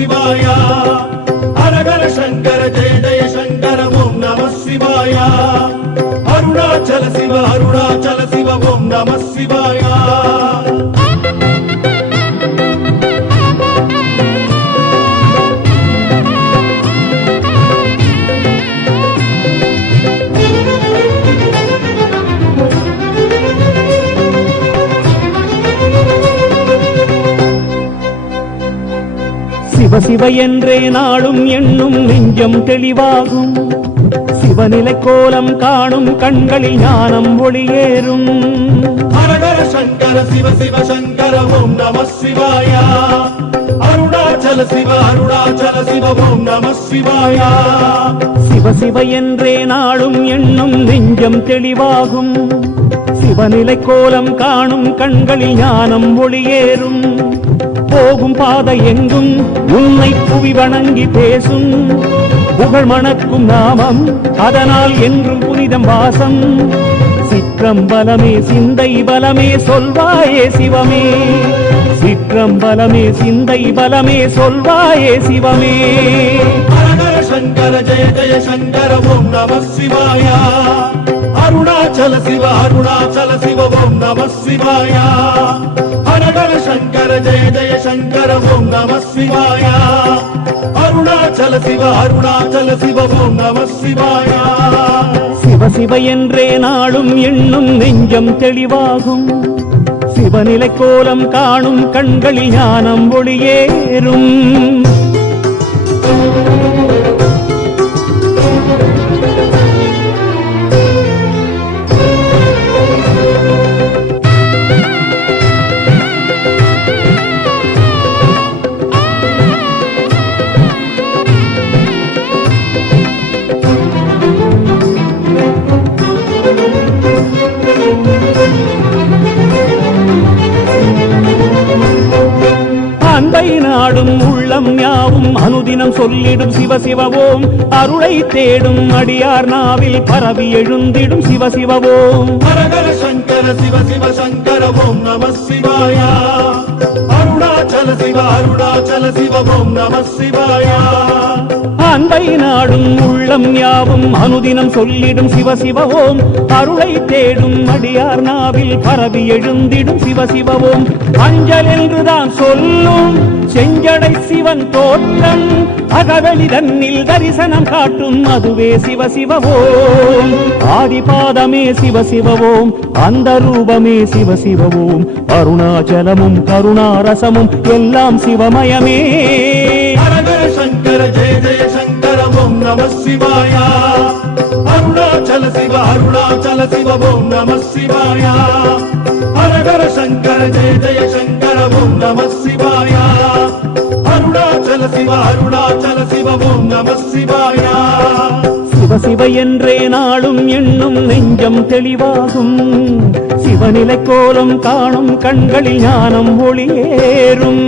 శివాయ. హరహర శంకర జయ జయ శంకర ఓం నమ శివాయ. சிவசிவ என்றே நாளும் எண்ணும் நெஞ்சம் தெளிவாகும். சிவநிலை கோலம் காணும் கண்களில் ஞானம் ஒளியேறும். ஹரஹர சங்கர சிவ சிவ சங்கர ஓம் நம சிவாயா. அருணாச்சல சிவ அருணாச்சல சிவ ஓம் நம சிவாயா. சிவ சிவ என்றே நாளும் எண்ணும் நெஞ்சம் தெளிவாகும். சிவநிலை கோலம் காணும் கண்களில் ஞானம் ஒளியேறும். போகும் பாதை எங்கும் உன்னை புவி வணங்கி பேசும். புகழ் மணக்கும் நாமம் அதனால் என்றும் புனிதம் வாசம். சிற்றம் பலமே சிந்தை பலமே சொல்வாயே சிவமே. சிற்றம் பலமே சிந்தை பலமே சொல்வாயே சிவமே. சங்கர ஜெய ஜெய சங்கர ஓம் நம சிவாயா. அருணாச்சல சிவ அருணாச்சல சிவ ஓம் நம சிவாயா. ஹரஹர சங்கர ஜெய ஜெய சங்கர ஓம் நம சிவாய. அருணாச்சல சிவ அருணாச்சல சிவ ஓம் நம சிவாய. சிவ சிவ என்றே நாளும் எண்ணும் நெஞ்சம் தெளிவாகும். சிவநிலை கோலம் காணும் கண்களில் ஞானம் ஒளியேறும். அருளிடும் உள்ளம் யாவும் அனுதினம் சொல்லிடும் சிவசிவவோம் அருளை தேடும் அடியார் நாவில் பரவி எழுந்திடும் சிவசிவவோம் ஹரஹர சங்கர சிவ சிவ சங்கர ஓம் நம சிவாயா. அருணாச்சல சிவ அருணாச்சல சிவ ஓம் நம சிவாயா. அன்பை நாடும் உள்ளம் யாவும். அனுதினம் சொல்லிடும் சிவ சிவவோம் அருளை தேடும் அடியார் நாவில் பரவி எழுந்திடும் சிவ சிவவோம் அஞ்சல் என்றுதான் சொல்லும். செஞ்சடை சிவன் தோற்றம். அகவெளி தன்னில் தரிசனம் காட்டும். அதுவே சிவ சிவவோம் ஆதிபாதமே சிவ சிவவோம் அந்த ரூபமே சிவ சிவவோம் அருணாச்சலமும் கருணாரசமும் எல்லாம் சிவமயமே. சங்கர ஜெய ஜெய சங்கர ஓம் நம சிவாயா. அருணாச்சல சிவ அருணாச்சல சிவ ஓம் நம சிவாயா. ஹரஹர சங்கர ஜெய ஜெய சங்கர ஓம் நம சிவாயா. அருணாச்சல சிவ அருணாச்சல சிவ ஓம் நம சிவாயா. சிவ என்றே நாளும் எண்ணும் நெஞ்சம் தெளிவாகும். சிவநிலை கோலம் காணும் கண்களில் ஞானம் ஒளியேறும்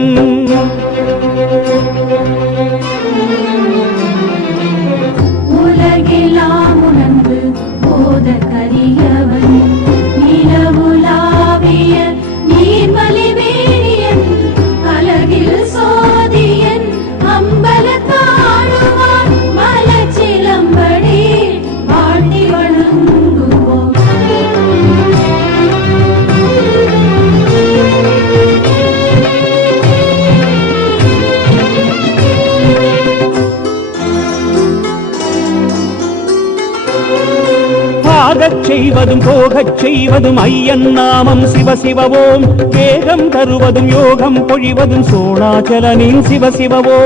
போகச் செய்வதும் போகச் செய்வதும் ஐயன் நாமம். சிவசிவவோம் வேகம் தருவதும் யோகம் பொழிவதும் சோழாச்சலனின் சிவசிவவோ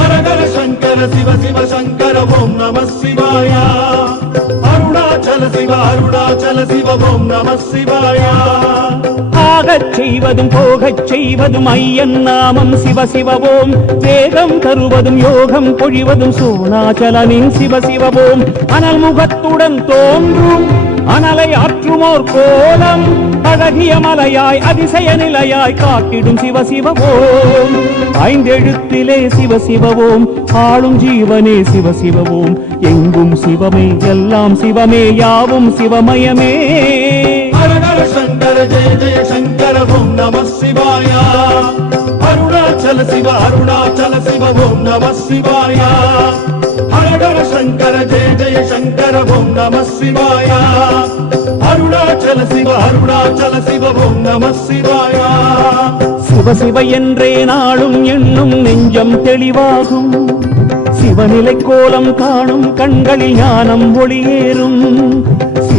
ஹரஹர சங்கர சிவ சிவ சங்கர ஓம் நம சிவாயா. அருணாச்சல சிவ அருணாச்சல சிவ ஓம் நம சிவாயா. ஆகச் செய்வதும் போகச் செய்வதும் ஐயன் நாமம். சிவசிவவோம் வேதம் தருவதும் யோகம் பொழிவதும் சோனாச்சலனின் சிவசிவவோம் அனல் முகத்துடன் தோன்றும் அனலை ஆற்றுமோர் கோலம். அழகிய மலையாய் அதிசய நிலையாய் காட்டிடும் சிவசிவவோம் ஐந்தெழுத்திலே சிவசிவவோம் ஆளும் ஜீவனே சிவசிவவோம் எங்கும் சிவமே எல்லாம் சிவமே யாவும் சிவமயமே. சங்கர ஜெய ஜெய சங்கர ஓம் நம சிவாய. அருணாச்சல சிவ அருணாச்சல சிவ ஓம் நம சிவாய. ஹரஹர சங்கர ஜெய ஜெய சங்கர ஓம் நம சிவாய. அருணாச்சல சிவ அருணாச்சல சிவ ஓம் நம சிவாய. சிவ சிவ என்றே நாளும் எண்ணும் நெஞ்சம் தெளிவாகும். சிவநிலை கோலம் காணும் கண்களில் ஞானம் ஒளியேறும்.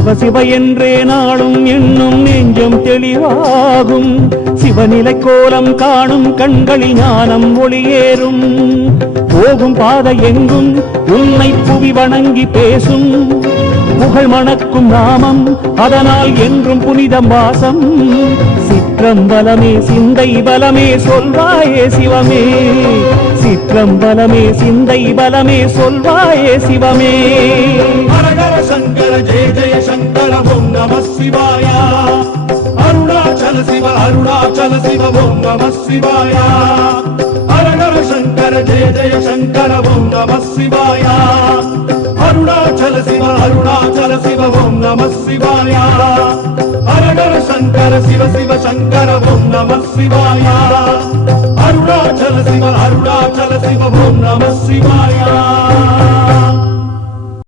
சிவ சிவ என்றே நாளும் எண்ணும் நெஞ்சம் தெளிவாகும். சிவநிலை கோலம் காணும் கண்களில் ஞானம் ஒளியேறும். போகும் பாதை எங்கும் உன்னை புவி வணங்கி பேசும். புகழ் மணக்கும் நாமம் அதனால் என்றும் புனிதம் வாசம். சிற்றம் பலமே சிந்தை பலமே சொல்வாயே சிவமே. சிற்றம்பலமே சிந்தை பலமே சொல்வாயே சிவமே ஹரஹர சங்கர ஜெய ஜெய சங்கர ஓம் நம சிவாய அருணாச்சல சிவ அருணாச்சல சிவ ஓம் நம சிவாய ஹரஹர சங்கர ஜெய ஜெய சங்கர ஓம் நம சிவாய அருணாச்சல சிவ அருணாச்சல சிவ ஓம் நம சிவாய ஹரஹர சங்கர சிவ சிவ சங்கர ஓம் நம சிவாய அருணாச்சல சிவ அருணாச்சல சிவ ஓம் நம சிவாய